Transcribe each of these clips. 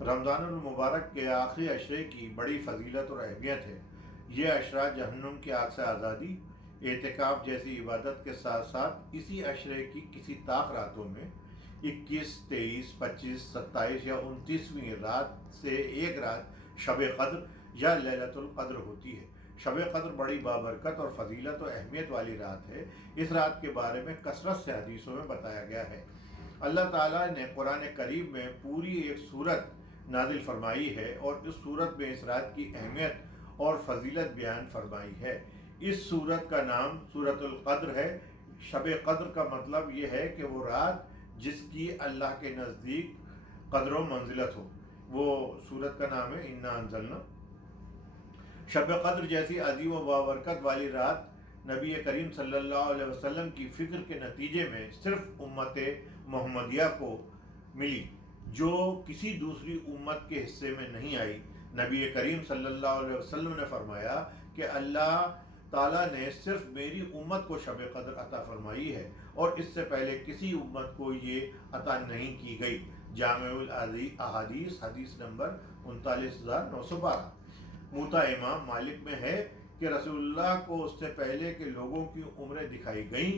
रमज़ानुल मुबारक के आखिरी अशरे की बड़ी फजीलत और अहमियत है। ये अशरा जहन्नुम की आग से आज़ादी, एतिकाफ़ जैसी इबादत के साथ साथ इसी अशरे की किसी ताक रातों में 21, 23, 25, 27 या 29वीं रात से एक रात शब क़द्र या लैलतुल क़द्र होती है। शब क़द्र बड़ी बाबरकत और फजीलत और अहमियत वाली रात है। इस रात के बारे में कसरत से हदीसों में बताया गया है। अल्लाह ताला ने कुरान करीम में पूरी एक सूरत नाजिल फरमाई है और इस सूरत में इस रात की अहमियत और फजीलत बयान फरमाई है। इस सूरत का नाम सूरतुल क़द्र है। शब क़द्र का मतलब ये है कि वो रात जिसकी अल्लाह के नज़दीक क़द्र मंजिलत हो, वो सूरत का नाम है इन्ना अंज़लना। शब क़द्र जैसी अजीम व बाबरकत वाली रात नबी करीम सल्लल्लाहु अलैहि वसल्लम की फ़िक्र के नतीजे में सिर्फ उम्मत मोहम्मदिया को मिली, जो किसी दूसरी उम्मत के हिस्से में नहीं आई। नबी करीम सल्लल्लाहु अलैहि वसल्लम ने फरमाया कि अल्लाह ताला ने सिर्फ मेरी उम्मत को शब क़द्र अता फरमाई है और इससे पहले किसी उम्मत को ये अता नहीं की गई। जामिउल अहादीस हदीस नंबर 39,912। मुता इमाम मालिक में है कि रसूलुल्लाह को उससे पहले के लोगों की उम्रें दिखाई गईं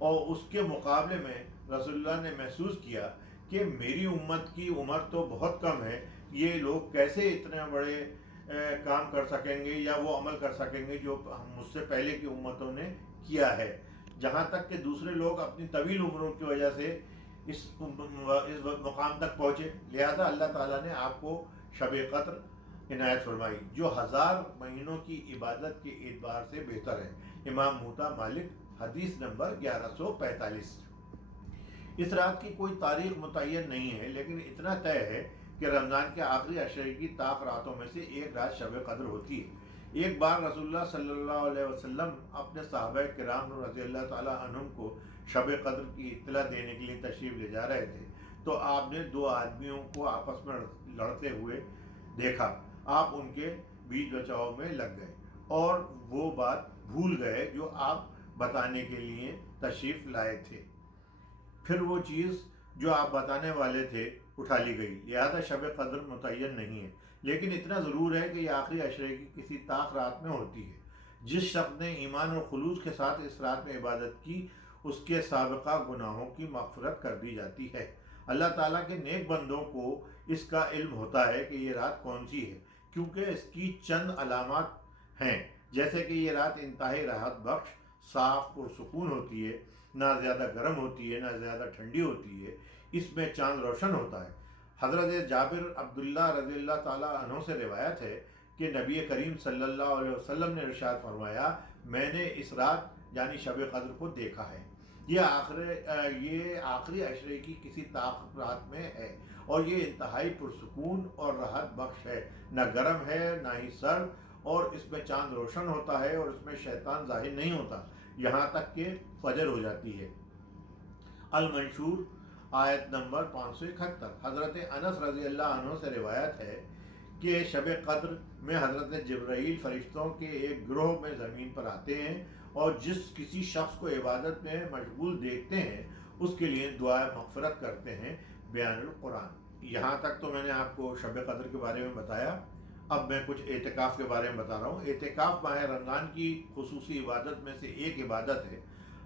और उसके मुकाबले में रसूलुल्लाह ने महसूस किया कि मेरी उम्मत की उम्र तो बहुत कम है, ये लोग कैसे इतने बड़े काम कर सकेंगे या वो अमल कर सकेंगे जो मुझसे पहले की उम्मतों ने किया है। जहाँ तक कि दूसरे लोग अपनी तवील उम्रों की वजह से इस मुकाम तक पहुँचे। लिहाजा अल्लाह ताला ने आपको शब क़द्र इनायत फरमाई, जो 1000 महीनों की इबादत के एतबार से बेहतर है। इमाम मुता मालिक हदीस नंबर 1145। इस रात की कोई तारीख मुतय्यन नहीं है, लेकिन इतना तय है कि रमज़ान के आखिरी अशरे की ताक रातों में से एक रात शब क़द्र होती है। एक बार रसूलुल्लाह सल्लल्लाहु अलैहि वसल्लम अपने सहाबा किराम रज़ियल्लाहु ताला अन्हुम को शब क़द्र की इत्तला देने के लिए तशरीफ़ ले जा रहे थे, तो आपने दो आदमियों को आपस में लड़ते हुए देखा। आप उनके बीच बचाव में लग गए और वो बात भूल गए जो आप बताने के लिए तशरीफ़ लाए थे। फिर वो चीज़ जो आप बताने वाले थे उठा ली गई। लिहाजा शब क़द्र मुतय्यन नहीं है, लेकिन इतना ज़रूर है कि यह आखिरी अशरे की किसी ताक रात में होती है। जिस शख्स ने ईमान और खुलूस के साथ इस रात में इबादत की, उसके साबिक़ा गुनाहों की मग़फ़िरत कर दी जाती है। अल्लाह ताला के नेक बंदों को इसका इल्म होता है कि ये रात कौन सी है, क्योंकि इसकी चंद अलामात हैं, जैसे कि ये रात इंतहाई राहत बख्श, साफ पुरसुकून होती है, ना ज़्यादा गर्म होती है ना ज़्यादा ठंडी होती है, इसमें चांद रोशन होता है। हज़रत जाबिर अब्दुल्ला रज़ियल्लाहु ताला अन्हु से रिवायत है कि नबी करीम सल्लल्लाहु अलैहि वसल्लम ने इरशाद फरमाया, मैंने इस रात यानी शब क़द्र को देखा है। ये आखिरी अशरे की किसी ताक रात में है और ये इंतहाई पुरसुकून और राहत बख्श है, न गर्म है ना ही सर्द, और इसमें चांद रोशन होता है और इसमें शैतान ज़ाहिर नहीं होता यहाँ तक कि फजर हो जाती है। अल मंशूर आयत नंबर 571। हज़रत अनस रज़ी अल्लाह अन्हु से रिवायत है कि शब क़द्र में हज़रत जिब्राईल फरिश्तों के एक ग्रोह में ज़मीन पर आते हैं और जिस किसी शख्स को इबादत में मशगूल देखते हैं उसके लिए दुआ मग़फ़िरत करते हैं। बयानुल कुरान। यहाँ तक तो मैंने आपको शब क़द्र के बारे में बताया। अब मैं कुछ एतिकाफ़ के बारे में बता रहा हूँ। एतिकाफ़ माह रमज़ान की खुसूसी इबादत में से एक इबादत है।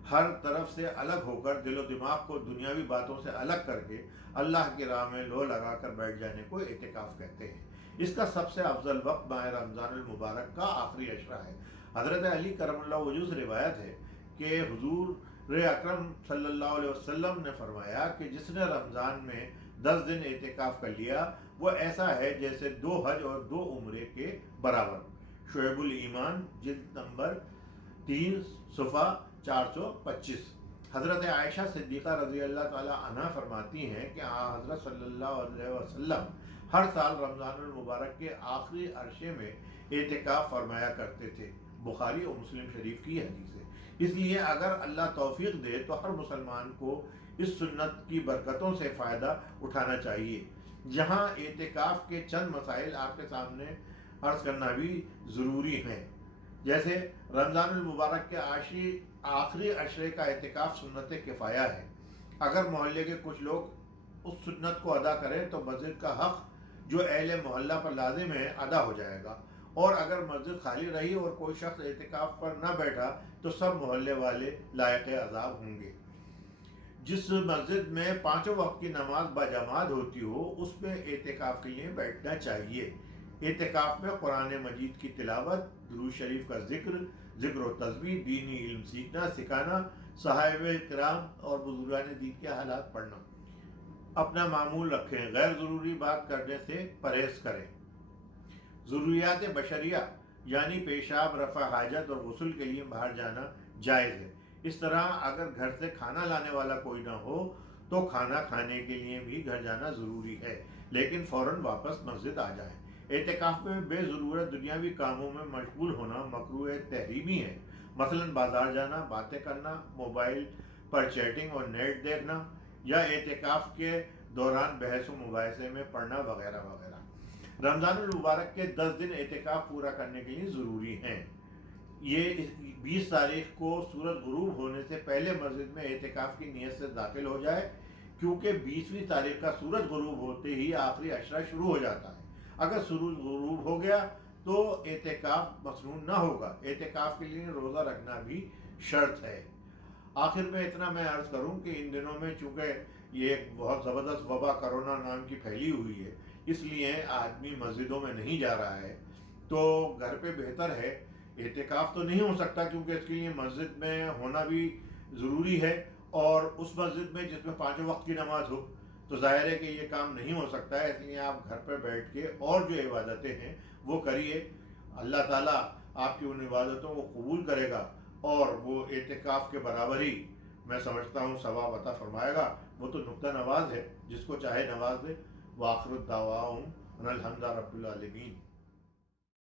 हर तरफ से अलग होकर दिलो दिमाग को दुनियावी बातों से अलग करके अल्लाह की राह में लो लगा कर बैठ जाने को एतिकाफ़ कहते हैं। इसका सबसे अफजल वक्त माह रमज़ानुल मुबारक का आखिरी अशरा है। हज़रत अली करमुल्लाह वजहू से रिवायत है कि हुज़ूर अकरम सल्लल्लाहु अलैहि वसल्लम ने फरमाया कि जिसने रमज़ान में 10 दिन एतिकाफ़ कर लिया वो ऐसा है जैसे 2 हज और 2 उम्रे के बराबर। शुएबुल ईमान जिल्द नंबर 3 सफ़ा 425। हज़रत आयशा सिद्दीक़ा रज़ी अल्लाह ताला अन्हा फरमाती हैं कि हज़रत सल्लल्लाहु अलैहि वसल्लम हर साल रमज़ानुल मुबारक के आखिरी अरशे में एतिकाफ़ फरमाया करते थे। बुखारी और मुस्लिम शरीफ की हदीस है। इसलिए अगर अल्लाह तौफीक दे तो हर मुसलमान को इस सुन्नत की बरकतों से फ़ायदा उठाना चाहिए। जहाँ एतिकाफ़ के चंद मसाइल आपके सामने अर्ज़ करना भी ज़रूरी हैं, जैसे रमज़ानुल मुबारक के आखिरी अशरे का एतिकाफ़ सुन्नत किफ़ाया है। अगर मोहल्ले के कुछ लोग उस सुन्नत को अदा करें तो मस्जिद का हक़ جو اہل محلہ پر لازم ہے ادا ہو جائے گا، اور اگر مسجد خالی رہی اور کوئی شخص اعتکاف پر نہ بیٹھا تو سب محلے والے لائق عذاب ہوں گے۔ جس مسجد میں پانچوں وقت کی نماز باجماعت ہوتی ہو اس میں اعتکاف کے لیے بیٹھنا چاہیے۔ اعتکاف میں قرآن مجید کی تلاوت، درود شریف کا ذکر و تسبیح، دینی علم سیکھنا سکھانا، صحابہ کرام اور بزرگان دین کے حالات پڑھنا۔ اپنا معمول رکھیں، غیر ضروری بات کرنے سے پرہیز کریں۔ ضروریات بشریہ یعنی پیشاب، رفع حاجت اور غسل کے لیے باہر جانا جائز ہے۔ اس طرح اگر گھر سے کھانا لانے والا کوئی نہ ہو تو کھانا کھانے کے لیے بھی گھر جانا ضروری ہے، لیکن فوراً واپس مسجد آ جائیں۔ اعتکاف میں بے ضرورت دنیاوی کاموں میں مشغول ہونا مکروہ تحریمی ہے، مثلاً بازار جانا، باتیں کرنا، موبائل پر چیٹنگ اور نیٹ دیکھنا، یا اعتکاف کے دوران بحث و مباحثے میں پڑھنا وغیرہ وغیرہ۔ رمضان المبارک کے 10 دن اعتکاف پورا کرنے کے لیے ضروری ہیں۔ یہ 20 تاریخ کو سورج غروب ہونے سے پہلے مسجد میں اعتکاف کی نیت سے داخل ہو جائے، کیونکہ 20ویں تاریخ کا سورج غروب ہوتے ہی آخری عشرہ شروع ہو جاتا ہے۔ اگر سورج غروب ہو گیا تو اعتکاف مسنون نہ ہوگا۔ اعتکاف کے لیے روزہ رکھنا بھی شرط ہے۔ آخر میں اتنا میں عرض کروں کہ ان دنوں میں چونکہ یہ ایک بہت زبردست وبا کرونا نام کی پھیلی ہوئی ہے، اس لیے آدمی مسجدوں میں نہیں جا رہا ہے، تو گھر پہ بہتر ہے۔ اعتکاف تو نہیں ہو سکتا کیونکہ اس کے لیے مسجد میں ہونا بھی ضروری ہے، اور اس مسجد میں جس میں پانچوں وقت کی نماز ہو، تو ظاہر ہے کہ یہ کام نہیں ہو سکتا ہے۔ اس لیے آپ گھر پہ بیٹھ کے اور جو عبادتیں ہیں وہ کریے۔ اللہ تعالیٰ آپ کی ان عبادتوں کو قبول کرے گا، اور وہ اعتکاف کے برابر ہی میں سمجھتا ہوں ثواب عطا فرمائے گا۔ وہ تو نقطہ نواز ہے، جس کو چاہے نواز دے۔ وآخر الدعواہم ان الحمد رب العالمین۔